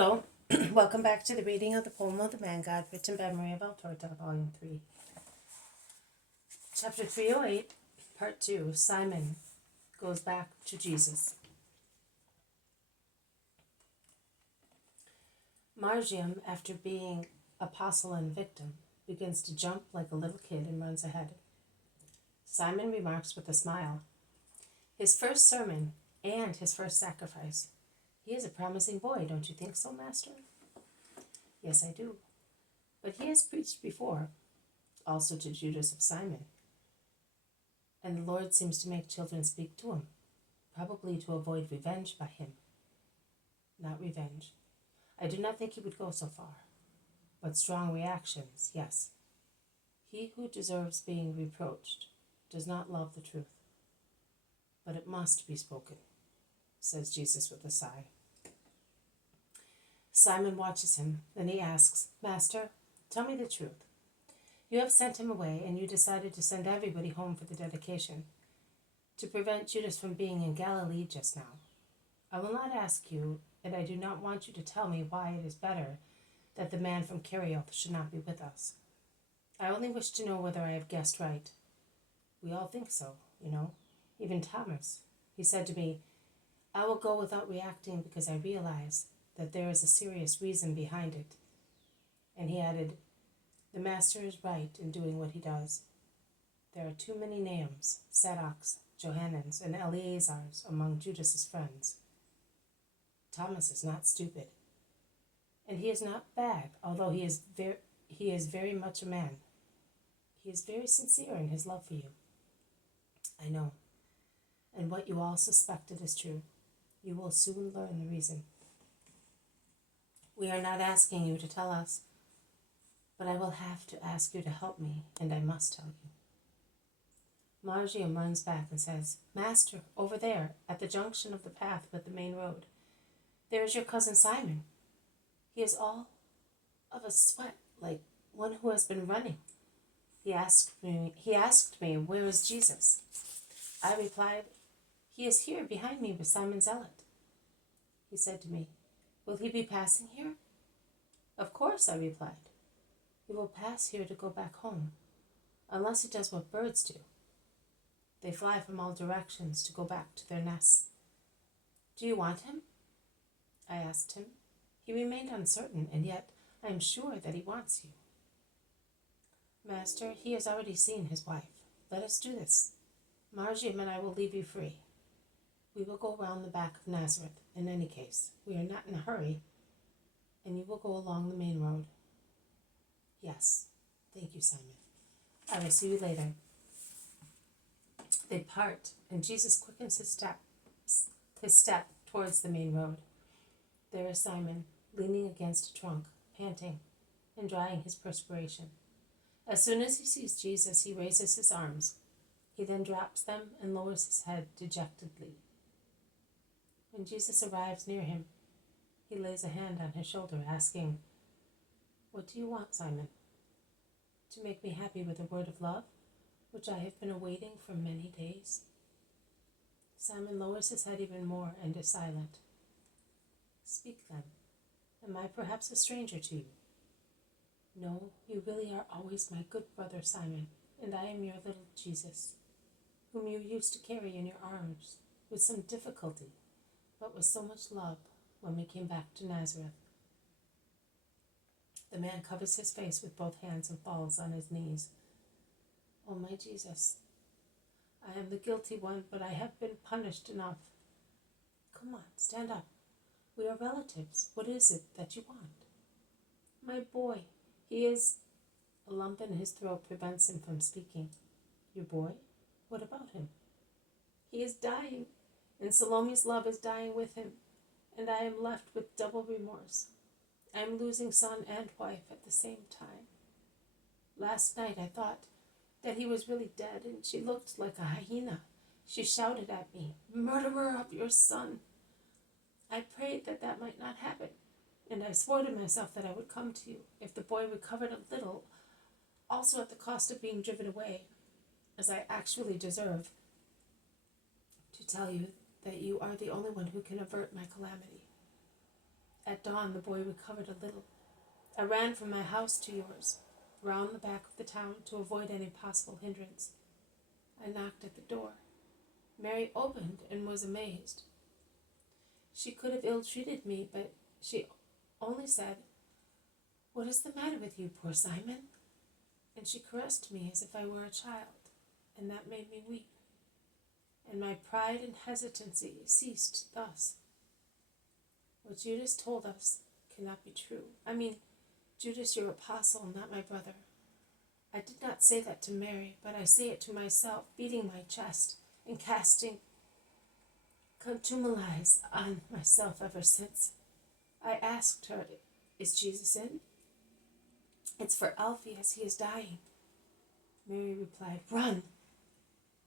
Hello, welcome back to the reading of the poem of the Man God, written by Maria Valtorta, Volume 3. Chapter 308, Part 2, Simon goes back to Jesus. Margium, after being apostle and victim, begins to jump like a little kid and runs ahead. Simon remarks with a smile, his first sermon and his first sacrifice. He is a promising boy, don't you think so, Master? Yes, I do. But he has preached before, also to Judas of Simon. And the Lord seems to make children speak to him, probably to avoid revenge by him. Not revenge. I do not think he would go so far. But strong reactions, yes. He who deserves being reproached does not love the truth. But it must be spoken, says Jesus with a sigh. Simon watches him, then he asks, Master, tell me the truth. You have sent him away, and you decided to send everybody home for the dedication, to prevent Judas from being in Galilee just now. I will not ask you, and I do not want you to tell me why it is better that the man from Kerioth should not be with us. I only wish to know whether I have guessed right. We all think so, you know, even Thomas. He said to me, I will go without reacting because I realize that there is a serious reason behind it. And he added, the Master is right in doing what he does. There are too many Nahums, Sadoks, Johannans, and Eleazars among Judas's friends. Thomas is not stupid. And he is not bad, although he is very much a man. He is very sincere in his love for you. I know. And what you all suspected is true. You will soon learn the reason. We are not asking you to tell us, but I will have to ask you to help me, and I must tell you. Margium runs back and says, Master, over there, at the junction of the path with the main road, there is your cousin Simon. He is all of a sweat, like one who has been running. He asked me, where is Jesus? I replied, he is here behind me with Simon Zealot. He said to me, will he be passing here? Of course, I replied. He will pass here to go back home, unless he does what birds do. They fly from all directions to go back to their nests. Do you want him? I asked him. He remained uncertain, and yet I am sure that he wants you. Master, he has already seen his wife. Let us do this. Margium and I will leave you free. We will go round the back of Nazareth. In any case, we are not in a hurry, and you will go along the main road. Yes, thank you, Simon. I will see you later. They part, and Jesus quickens his step towards the main road. There is Simon, leaning against a trunk, panting, and drying his perspiration. As soon as he sees Jesus, he raises his arms. He then drops them and lowers his head dejectedly. When Jesus arrives near him, he lays a hand on his shoulder, asking, What do you want, Simon? To make me happy with a word of love, which I have been awaiting for many days? Simon lowers his head even more and is silent. Speak then. Am I perhaps a stranger to you? No, you really are always my good brother Simon, and I am your little Jesus, whom you used to carry in your arms with some difficulty, but with so much love when we came back to Nazareth. The man covers his face with both hands and falls on his knees. Oh, my Jesus, I am the guilty one, but I have been punished enough. Come on, stand up. We are relatives. What is it that you want? My boy, he is... A lump in his throat prevents him from speaking. Your boy? What about him? He is dying, and Salome's love is dying with him, and I am left with double remorse. I am losing son and wife at the same time. Last night I thought that he was really dead, and she looked like a hyena. She shouted at me, Murderer of your son! I prayed that might not happen, and I swore to myself that I would come to you if the boy recovered a little, also at the cost of being driven away, as I actually deserve, to tell you that you are the only one who can avert my calamity. At dawn, the boy recovered a little. I ran from my house to yours, round the back of the town to avoid any possible hindrance. I knocked at the door. Mary opened and was amazed. She could have ill-treated me, but she only said, "What is the matter with you, poor Simon?" And she caressed me as if I were a child, and that made me weep. And my pride and hesitancy ceased thus. What Judas told us cannot be true. I mean, Judas, your apostle, not my brother. I did not say that to Mary, but I say it to myself, beating my chest and casting contumelies on myself ever since. I asked her, "Is Jesus in?" "It's for Alphaeus, he is dying." Mary replied, "Run!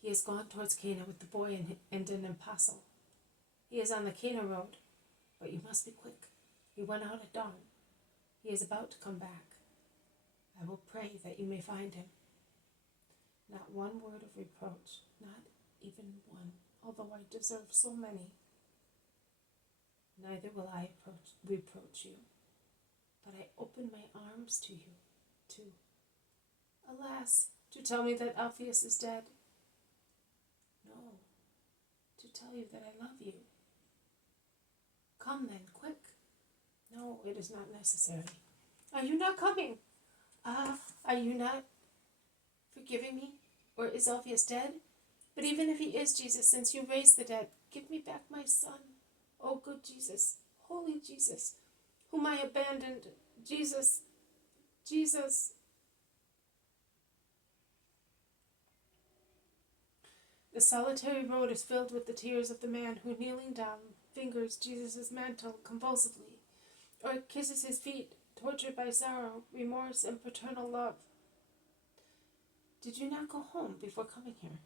He has gone towards Cana with the boy and an apostle. He is on the Cana road, but you must be quick. He went out at dawn. He is about to come back. I will pray that you may find him." Not one word of reproach, not even one, although I deserve so many. Neither will I reproach you, but I open my arms to you, alas, to tell me that Alphaeus is dead. No, to tell you that I love you. Come then, quick. No, it is not necessary. Are you not coming? Are you not forgiving me? Or is Alphaeus dead? But even if he is, Jesus, since you raised the dead, give me back my son. Oh, good Jesus, holy Jesus, whom I abandoned. Jesus. The solitary road is filled with the tears of the man who, kneeling down, fingers Jesus' mantle convulsively, or kisses his feet, tortured by sorrow, remorse, and paternal love. Did you not go home before coming here?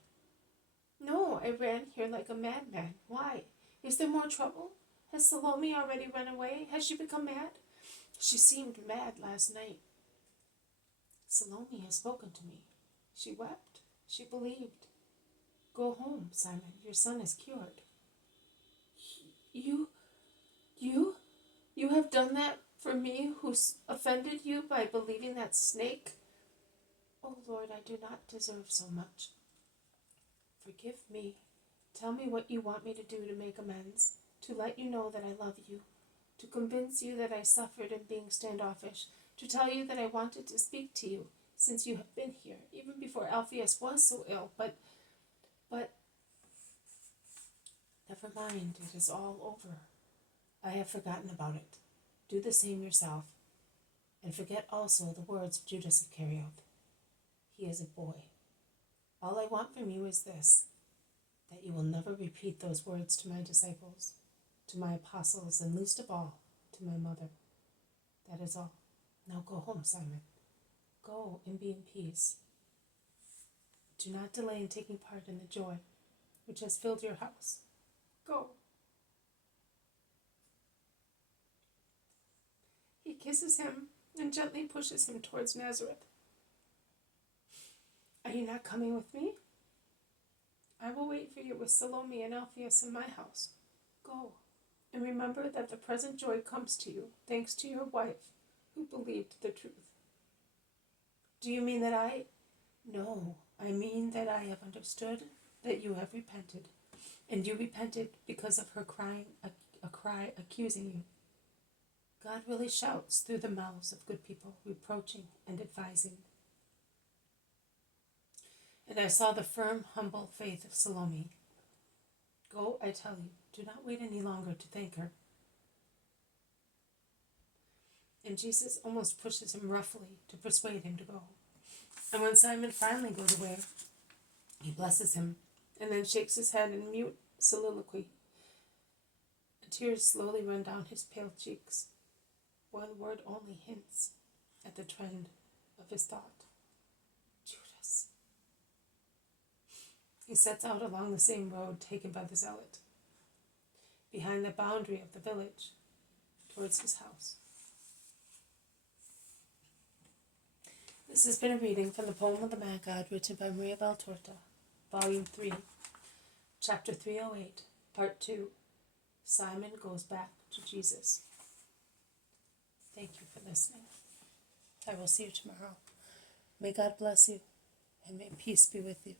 No, I ran here like a madman. Why? Is there more trouble? Has Salome already run away? Has she become mad? She seemed mad last night. Salome has spoken to me. She wept. She believed. Go home, Simon. Your son is cured. You have done that for me who offended you by believing that snake? Oh, Lord, I do not deserve so much. Forgive me. Tell me what you want me to do to make amends, to let you know that I love you, to convince you that I suffered in being standoffish, to tell you that I wanted to speak to you since you have been here, even before Alphaeus was so ill, but never mind, it is all over. I have forgotten about it. Do the same yourself, and forget also the words of Judas Iscariot. He is a boy. All I want from you is this, that you will never repeat those words to my disciples, to my apostles, and least of all, to my mother. That is all. Now go home, Simon. Go and be in peace. Do not delay in taking part in the joy which has filled your house. Go. He kisses him and gently pushes him towards Nazareth. Are you not coming with me? I will wait for you with Salome and Alphaeus in my house. Go, and remember that the present joy comes to you, thanks to your wife, who believed the truth. Do you mean that I? No, I mean that I have understood that you have repented, and you repented because of her crying, a cry accusing you. God really shouts through the mouths of good people, reproaching and advising. And I saw the firm, humble faith of Salome. Go, I tell you, do not wait any longer to thank her. And Jesus almost pushes him roughly to persuade him to go. And when Simon finally goes away, he blesses him and then shakes his head in mute soliloquy. The tears slowly run down his pale cheeks. One word only hints at the trend of his thought. Judas. He sets out along the same road taken by the zealot, behind the boundary of the village, towards his house. This has been a reading from the poem of the Man God, written by Maria Valtorta, Volume 3, Chapter 308, Part 2, Simon Goes Back to Jesus. Thank you for listening. I will see you tomorrow. May God bless you, and may peace be with you.